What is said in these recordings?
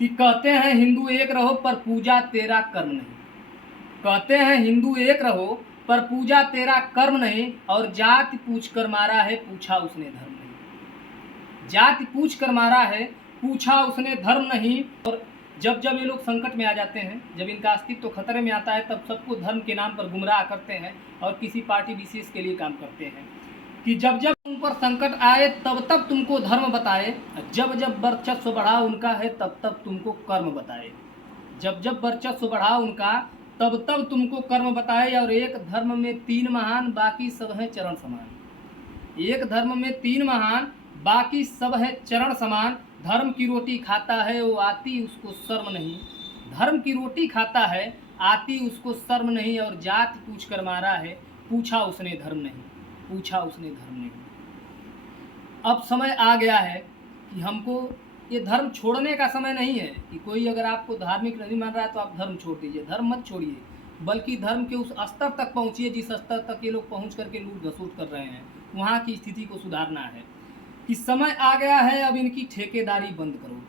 कि कहते हैं हिंदू एक रहो पर पूजा तेरा कर्म नहीं। कहते हैं हिंदू एक रहो पर पूजा तेरा कर्म नहीं, और जाति पूछ कर मारा है पूछा उसने धर्म नहीं। जाति पूछ कर मारा है पूछा उसने धर्म नहीं। और जब जब ये लोग संकट में आ जाते हैं, जब इनका अस्तित्व खतरे में आता है, तब सबको धर्म के नाम पर गुमराह करते हैं और किसी पार्टी विशेष के लिए काम करते हैं कि जब जब तुम पर संकट आए तब तब तुमको धर्म बताए, जब जब वर्चस्व बढ़ा उनका है तब तब तुमको कर्म बताए। जब जब वर्चस्व बढ़ा उनका तब तब तुमको कर्म बताए। और एक धर्म में तीन महान बाकी सब हैं चरण समान। एक धर्म में तीन महान बाकी सब है चरण समान। धर्म की रोटी खाता है वो आती उसको शर्म नहीं। धर्म की रोटी खाता है आती उसको शर्म नहीं। और जाति पूछ कर मारा है पूछा उसने धर्म नहीं। पूछा उसने धर्म नहीं। अब समय आ गया है कि हमको ये धर्म छोड़ने का समय नहीं है कि कोई अगर आपको धार्मिक नहीं मान रहा है तो आप धर्म छोड़ दीजिए। धर्म मत छोड़िए, बल्कि धर्म के उस स्तर तक पहुंचिए जिस स्तर तक ये लोग पहुंच करके लूट घसूट कर रहे हैं। वहाँ की स्थिति को सुधारना है कि समय आ गया है अब इनकी ठेकेदारी बंद करो।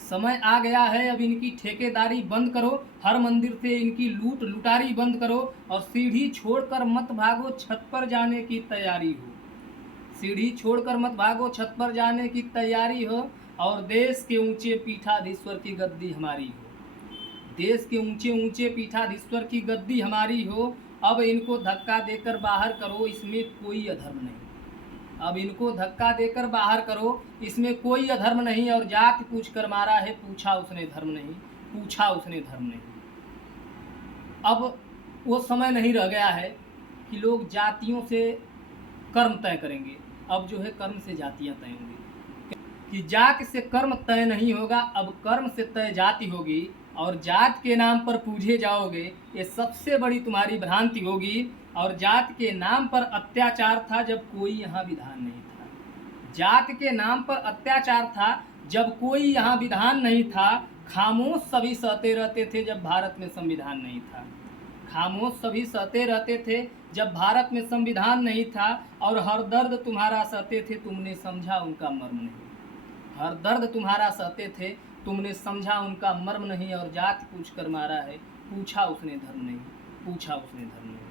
समय आ गया है अब इनकी ठेकेदारी बंद करो। हर मंदिर से इनकी लूट लुटारी बंद करो। और सीढ़ी छोड़कर मत भागो छत पर जाने की तैयारी हो। सीढ़ी छोड़कर मत भागो छत पर जाने की तैयारी हो। और देश के ऊंचे पीठाधीश्वर की गद्दी हमारी हो। देश के ऊंचे ऊंचे पीठाधीश्वर की गद्दी हमारी हो। अब इनको धक्का देकर बाहर करो इसमें कोई अधर्म नहीं। अब इनको धक्का देकर बाहर करो इसमें कोई अधर्म नहीं। और जाति पूछ कर मारा है पूछा उसने धर्म नहीं। पूछा उसने धर्म नहीं। अब वो समय नहीं रह गया है कि लोग जातियों से कर्म तय करेंगे। अब जो है कर्म से जातियां तय होंगी कि जाति से कर्म तय नहीं होगा, अब कर्म से तय जाति होगी। और जात के नाम पर पूजे जाओगे ये सबसे बड़ी तुम्हारी भ्रांति होगी। और जात के नाम पर अत्याचार था जब कोई यहाँ विधान नहीं था। जात के नाम पर अत्याचार था जब कोई यहाँ विधान नहीं था। खामोश सभी सहते रहते थे जब भारत में संविधान नहीं था। खामोश सभी सहते रहते थे जब भारत में संविधान नहीं था। और हर दर्द तुम्हारा सहते थे तुमने समझा उनका मर्म नहीं। हर दर्द तुम्हारा सहते थे तुमने समझा उनका मर्म नहीं। और जाति पूछ कर मारा है पूछा उसने धर्म नहीं। पूछा उसने धर्म नहीं।